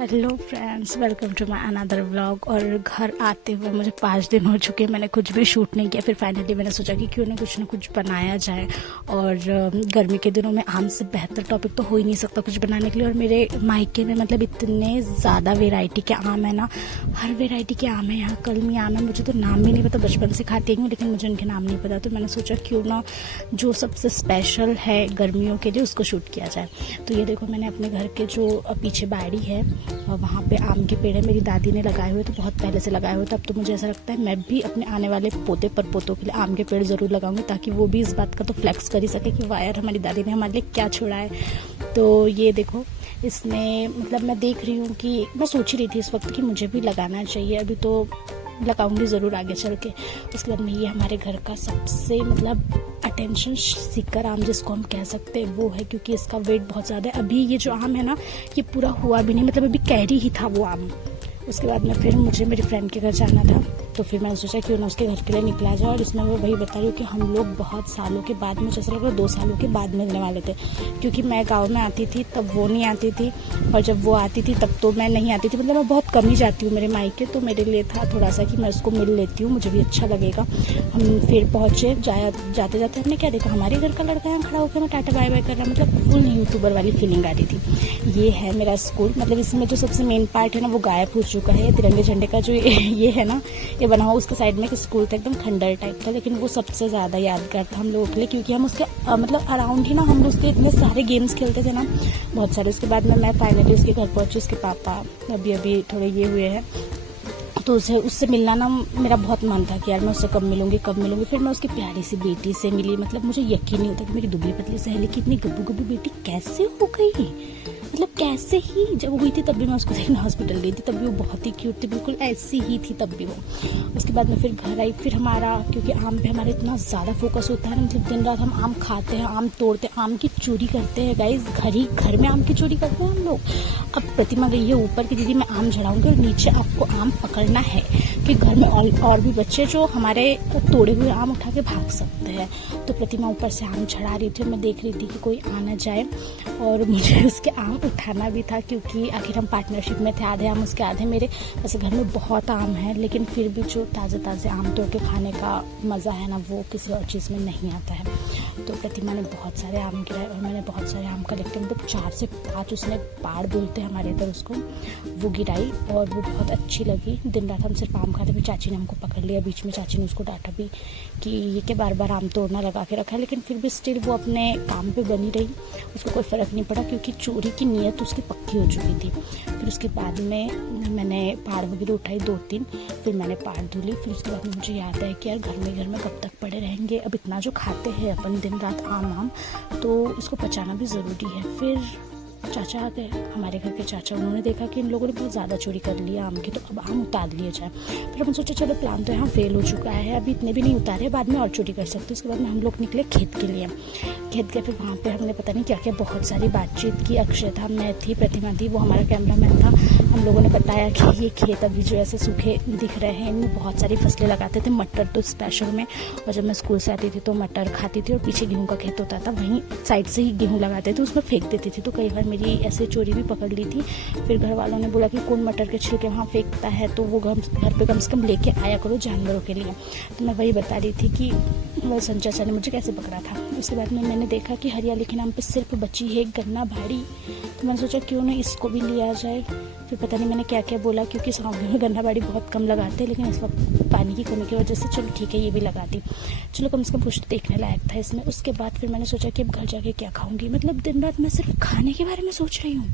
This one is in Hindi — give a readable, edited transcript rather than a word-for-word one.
Hello friends, welcome to my another vlog. और घर आते हुए मुझे 5 दिन हो चुके हैं, मैंने कुछ भी शूट नहीं किया। फिर फाइनली मैंने सोचा कि क्यों ना कुछ बनाया जाए। और गर्मी के दिनों में आम से बेहतर टॉपिक तो हो ही नहीं सकता कुछ बनाने के लिए। और मेरे मायके में मतलब इतने ज़्यादा वेराइटी के आम है ना, हर वेराइटी के आम है। यहाँ कलमी आम है, मुझे तो नाम भी नहीं पता, बचपन से खाती हूँ लेकिन मुझे उनके नाम नहीं पता। तो मैंने सोचा क्यों ना जो सबसे स्पेशल है गर्मियों के लिए उसको शूट किया जाए। तो ये देखो, मैंने अपने घर के जो पीछे बाड़ी है और वहाँ पे आम के पेड़ है, मेरी दादी ने लगाए हुए, तो बहुत पहले से लगाए हुए। तो अब तो मुझे ऐसा लगता है मैं भी अपने आने वाले पोते पर पोतों के लिए आम के पेड़ ज़रूर लगाऊंगी, ताकि वो भी इस बात का तो फ्लेक्स कर ही सके कि वाह यार, हमारी दादी ने हमारे लिए क्या छोड़ा है। तो ये देखो, इसमें मतलब मैं देख रही हूँ कि मैं सोच ही रही थी इस वक्त कि मुझे भी लगाना चाहिए। अभी तो लगाऊंगी ज़रूर आगे चल के। उसके बाद में ये हमारे घर का सबसे मतलब अटेंशन सीकर आम जिसको हम कह सकते हैं वो है, क्योंकि इसका वेट बहुत ज़्यादा है। अभी ये जो आम है ना, ये पूरा हुआ भी नहीं, मतलब अभी कैरी ही था वो आम। उसके बाद में फिर मुझे मेरी फ्रेंड के घर जाना था, तो फिर मैंने सोचा क्यों ना उसके घर के लिए निकला जाए। और इसमें मैं वही बता रही हूँ कि हम लोग बहुत सालों के बाद, मुझे ऐसा लग रहा है 2 सालों के बाद मिलने वाले थे, क्योंकि मैं गांव में आती थी तब वो नहीं आती थी, और जब वो आती थी तब तो मैं नहीं आती थी। मतलब मैं बहुत कम ही जाती हूँ मेरे मायके, तो मेरे लिए था थोड़ा सा कि मैं उसको मिल लेती हूँ, मुझे भी अच्छा लगेगा। हम फिर पहुँचे, जाते जाते हमने क्या देखा, हमारे घर का लड़का यहाँ खड़ा होकर मैं टाटा बाय बाय कर रहा, मतलब फुल यूट्यूबर वाली फीलिंग आ रही थी। ये है मेरा स्कूल, मतलब इसमें जो सबसे मेन पार्ट है ना वो गायब हो चुका है। तिरंगे झंडे का जो ये है ना, ये बना हुआ, उसके साइड में एक स्कूल था, एकदम खंडर टाइप था, लेकिन वो सबसे ज़्यादा यादगार था हम लोगों के लिए, क्योंकि हम उसके मतलब अराउंड ही ना हम उसके इतने सारे गेम्स खेलते थे ना, बहुत सारे। उसके बाद में मैं फाइनली उसके घर पहुंची, उसके पापा अभी थोड़े ये हुए हैं, तो उससे मिलना ना मेरा बहुत मन था कि यार मैं उससे कब मिलूंगी। फिर मैं उसकी प्यारी सी बेटी से मिली। मतलब मुझे यकीन नहीं होता कि मेरी दुबली पतली सहेली की इतनी गब्बू गब्बू बेटी कैसे हो गई, मतलब कैसे ही। जब हुई थी तब भी मैं उसको देखने हॉस्पिटल गई थी, तब भी वो बहुत ही क्यूट थी, बिल्कुल ऐसी ही थी तब भी वो। उसके बाद में फिर घर आई, फिर हमारा क्योंकि आम पे हमारा इतना ज़्यादा फोकस होता है ना, मतलब दिन रात हम आम खाते हैं, आम तोड़ते हैं, आम की चोरी करते हैं गाइस, घर में आम की चोरी करते हैं हम लोग। अब प्रतिमा गई है ऊपर कि दीदी मैं आम झड़ाऊंगी और नीचे आपको आम पकड़ना है, कि घर में और भी बच्चे जो हमारे तोड़े हुए आम उठा के भाग सकते हैं। तो प्रतिमा ऊपर से आम झड़ा रही थी, मैं देख रही थी कि कोई आ ना जाए, और मुझे उसके आम उठाना भी था, क्योंकि आखिर हम पार्टनरशिप में थे, आधे आम उसके आधे मेरे। वैसे घर में बहुत आम है, लेकिन फिर भी जो ताज़े ताज़े आम तोड़ के खाने का मज़ा है ना, वो किसी और चीज़ में नहीं आता है। तो प्रतिमा ने बहुत सारे आम गिराए और मैंने बहुत सारे आम कलेक्ट किए, मतलब 4 से 5 उसने पाड़ बोलते हैं हमारे इधर उसको, वो गिराई और वो बहुत अच्छी लगी। दिन रात हम सिर्फ आम खाते। फिर चाची ने हमको पकड़ लिया बीच में, चाची ने उसको डांटा भी कि ये के बार बार आम तोड़ना लगा के रखा है, लेकिन फिर भी स्टिल वो अपने काम पे बनी रही, उसको कोई फ़र्क नहीं पड़ा, क्योंकि चोरी की नीयत उसकी पक्की हो चुकी थी। फिर उसके बाद में मैंने पाड़ वगैरह उठाई 2-3, फिर मैंने पाड़ धुली। फिर उसके बाद में मुझे याद है कि यार घर में कब तक पड़े रहेंगे, अब इतना जो खाते हैं अपन दिन रात आम, तो इसको पचाना भी ज़रूरी है। फिर चाचा आ गए, हमारे घर के चाचा, उन्होंने देखा कि इन लोगों ने बहुत ज़्यादा चोरी कर लिया आम की, तो अब आम उतार लिए जाए। फिर हम सोचे चलो प्लान तो यहाँ फेल हो चुका है, अभी इतने भी नहीं उतारे, बाद में और चोरी कर सकते। उसके बाद में हम लोग निकले खेत के लिए। खेत गए, फिर वहाँ पे हमने पता नहीं क्या क्या बहुत सारी बातचीत की। अक्षय था, मैं थी, प्रतिमा थी, वो हमारा कैमरामैन था। हम लोगों ने बताया कि ये खेत अभी जो ऐसे सूखे दिख रहे हैं, इनमें बहुत सारी फसलें लगाते थे, मटर तो स्पेशल में। और जब मैं स्कूल से आती थी तो मटर खाती थी, और पीछे गेहूँ का खेत होता था, वहीं साइड से ही गेहूँ लगाते थे, उसमें फेंक देती थी। तो कई बार मेरी ऐसे चोरी भी पकड़ ली थी। फिर घर वालों ने बोला कि कौन मटर के छिलके वहाँ फेंकता है, तो वो घर पे कम से कम लेके आया करो जानवरों के लिए। तो मैं वही बता रही थी कि वह संचाचा ने मुझे कैसे पकड़ा था। उसके बाद में मैंने देखा कि हरियाली के नाम पे सिर्फ बची है एक गन्ना बाड़ी, तो मैंने सोचा क्यों ना इसको भी लिया जाए। फिर पता नहीं मैंने क्या क्या बोला, क्योंकि सामने में गन्ना बाड़ी बहुत कम लगाते हैं, लेकिन इस वक्त पानी की कमी की वजह से चलो ठीक है ये भी लगा दी। चलो कम से कम कुछ देखने लायक था इसमें। उसके बाद फिर मैंने सोचा कि अब घर जाके क्या खाऊंगी, मतलब दिन रात मैं सिर्फ खाने के बारे में सोच रही हूँ।